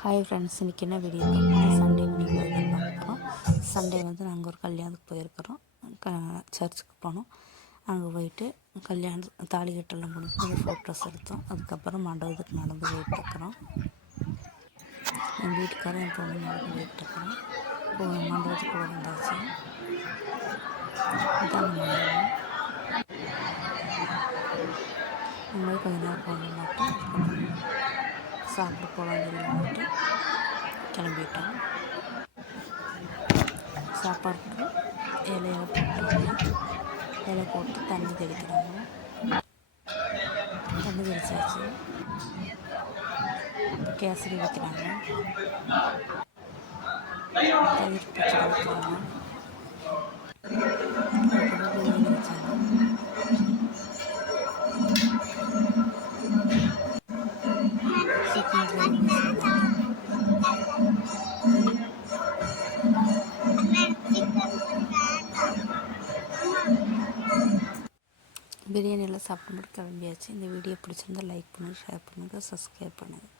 Hi friends, இன்றைக்கி என்ன video பார்க்கணும்? சண்டே வீடியோ தான் பார்க்குறோம். சண்டே நாங்கள் ஒரு கல்யாணத்துக்கு போயிருக்கிறோம். சர்ச்சுக்கு போனோம். அங்கே போயிட்டு தாலி கட்டெல்லாம் முடிஞ்சு கொஞ்சம் ஃபோட்டோஸ் எடுத்தோம். அதுக்கப்புறம் மண்டபத்துக்கு நடந்து போயிட்டுருக்குறோம். என் வீட்டுக்காரன் என் பொண்ணு நடந்து போயிட்டுருக்குறோம். மண்டபத்துக்குள்ளே வந்தாச்சு. இதான் மண்டபம். நம்ம கொஞ்ச நேரம் கொண்டு மாட்டோம். அதுக்கப்புறம் சாப்பிட போகலாம் சொல்லிட்டு கிளம்பிட்டோம். சாப்பாடு இலையில போட்டாங்க. இலை போட்டு தண்ணி தெளிக்கிறாங்க. தண்ணி தெளிச்சாச்சு. கேசரி வைக்கிறாங்க. தயிர் பச்சடி வைக்கிறாங்க. அதுக்கப்புறம் பிரியாணி வச்சாங்க. சிக்கன் கிரேவி செஞ்சாங்க. பிரியாணியெல்லாம் சாப்பிட்டு மட்டும் கிளம்பியாச்சு. இந்த வீடியோ பிடிச்சிருந்தால் லைக் பண்ணுங்கள், ஷேர் பண்ணுங்கள், சப்ஸ்கிரைப் பண்ணுங்கள்.